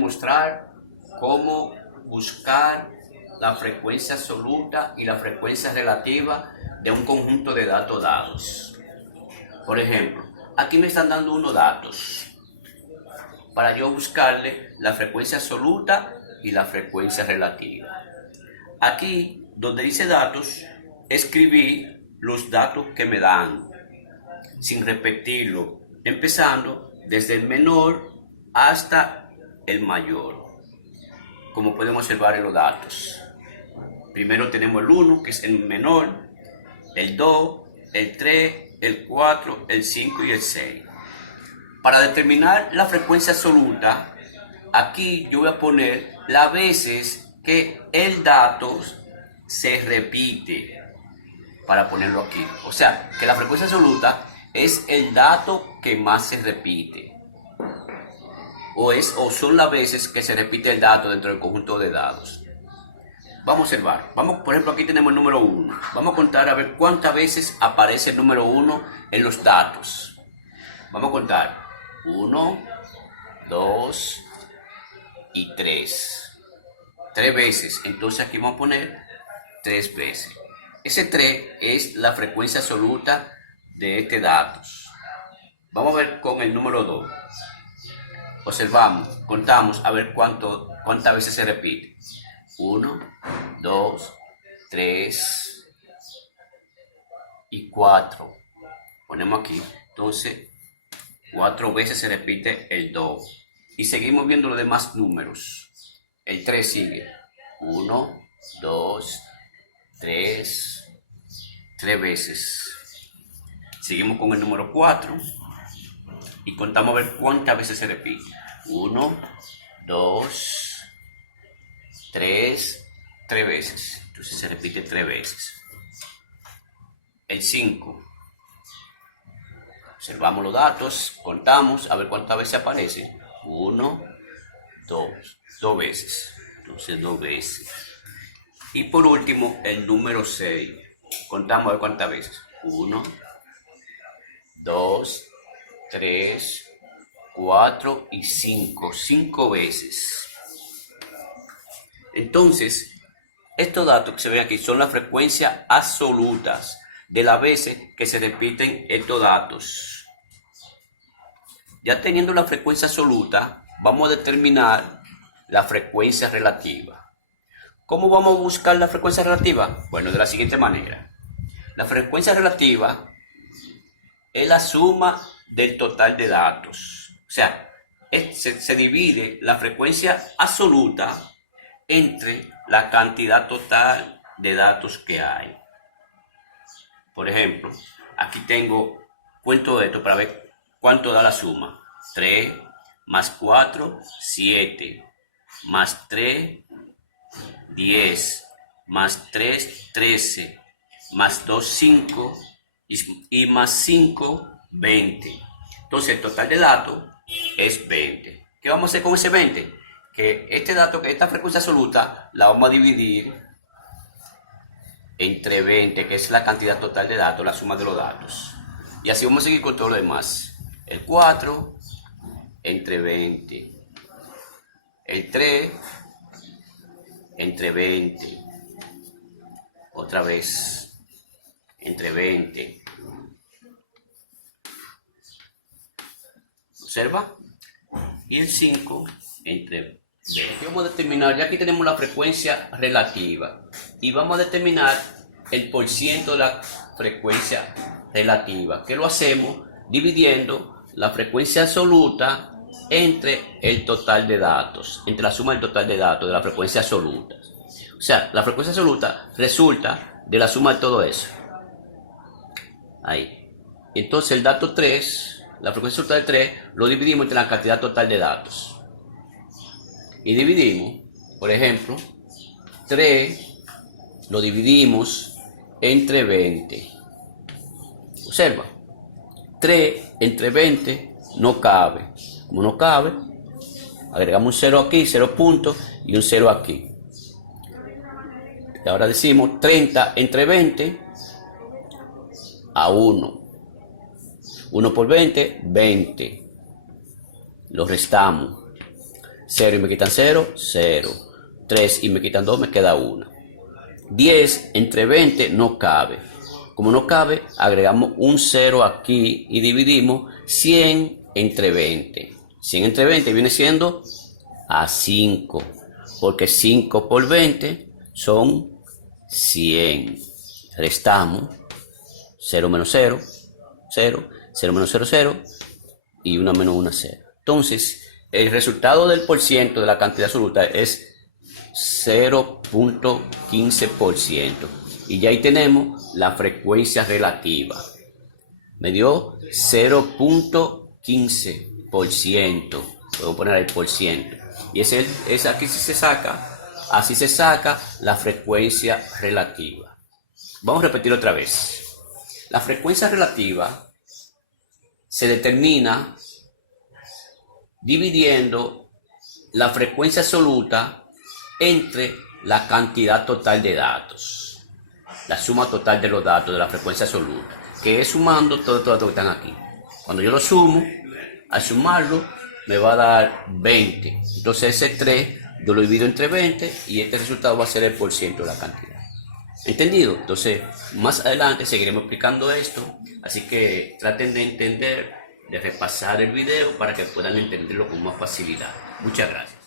demostrar cómo buscar la frecuencia absoluta y la frecuencia relativa de un conjunto de datos dados. Por ejemplo, aquí me están dando unos datos para yo buscarle la frecuencia absoluta y la frecuencia relativa. Aquí, donde dice datos, escribí los datos que me dan, sin repetirlo, empezando desde el menor hasta el mayor, como podemos observar en los datos. Primero tenemos el 1, que es el menor, el 2, el 3, el 4, el 5 y el 6. Para determinar la frecuencia absoluta, aquí yo voy a poner las veces que el dato se repite, para ponerlo aquí. O sea, que la frecuencia absoluta es el dato que más se repite. O son las veces que se repite el dato dentro del conjunto de datos. Vamos a observar. Por ejemplo, aquí tenemos el número 1. Vamos a contar a ver cuántas veces aparece el número 1 en los datos. Vamos a contar. 1, 2 y 3. 3 veces. Entonces aquí vamos a poner 3 veces. Ese 3 es la frecuencia absoluta de este datos. Vamos a ver con el número 2. Observamos, contamos a ver cuántas veces se repite. 1, 2, 3 y 4. Ponemos aquí. Entonces, 4 veces se repite el 2. Y seguimos viendo los demás números. El 3 sigue. 1, 2, 3 veces. Seguimos con el número 4 y contamos a ver cuántas veces se repite. 1, 2, 3 veces. Entonces se repite 3 veces. El 5. Observamos los datos, contamos a ver cuántas veces aparece. 1, 2 veces. Entonces 2 veces. Y por último, el número 6. Contamos a ver cuántas veces. 1, 2, 3, 4 y 5. 5 veces. Entonces, estos datos que se ven aquí son las frecuencias absolutas de las veces que se repiten estos datos. Ya teniendo la frecuencia absoluta, vamos a determinar la frecuencia relativa. ¿Cómo vamos a buscar la frecuencia relativa? Bueno, de la siguiente manera. La frecuencia relativa es la suma del total de datos. O sea, se divide la frecuencia absoluta entre la cantidad total de datos que hay. Por ejemplo, aquí cuento esto para ver cuánto da la suma. 3 más 4, 7, más 3, 10, más 3, 13, más 2, 5 y más 5, 20. Entonces el total de datos es 20. ¿Qué vamos a hacer con ese 20? Que esta frecuencia absoluta la vamos a dividir entre 20, que es la cantidad total de datos, la suma de los datos. Y así vamos a seguir con todo lo demás. El 4 entre 20. El 3 entre 20. Otra vez entre 20. ¿Observa? Y el 5 entre 20. Vamos a determinar, ya aquí tenemos la frecuencia relativa. Y vamos a determinar el porciento de la frecuencia relativa. Que lo hacemos dividiendo la frecuencia absoluta entre el total de datos. Entre la suma del total de datos de la frecuencia absoluta. O sea, la frecuencia absoluta resulta de la suma de todo eso. Ahí. Entonces el dato 3, la frecuencia absoluta de 3, lo dividimos entre la cantidad total de datos. Y dividimos, por ejemplo, 3 lo dividimos entre 20. Observa, 3 entre 20 no cabe. Como no cabe, agregamos un 0 aquí, 0 puntos y un 0 aquí. Y ahora decimos 30 entre 20 a 1. 1 por 20, 20. Lo restamos. 0 y me quitan 0, 0. 3 y me quitan 2, me queda 1. 10 entre 20 no cabe. Como no cabe, agregamos un 0 aquí y dividimos 100 entre 20. 100 entre 20 viene siendo a 5, porque 5 por 20 son 100. Restamos 0 menos 0, 0, 0 menos 0, 0 y 1 menos 1, 0. Entonces, el resultado del porciento de la cantidad absoluta es 0.15%. Y ya ahí tenemos la frecuencia relativa. Me dio 0.15%. Puedo poner el por ciento. Y es aquí así se saca la frecuencia relativa. Vamos a repetir otra vez. La frecuencia relativa se determina dividiendo la frecuencia absoluta entre la cantidad total de datos, la suma total de los datos de la frecuencia absoluta, que es sumando todos los datos que están aquí. Cuando yo lo sumo, al sumarlo me va a dar 20. Entonces ese 3 yo lo divido entre 20 y este resultado va a ser el porciento de la cantidad. ¿Entendido? Entonces más adelante seguiremos explicando esto, así que traten de entender, de repasar el video para que puedan entenderlo con más facilidad. Muchas gracias.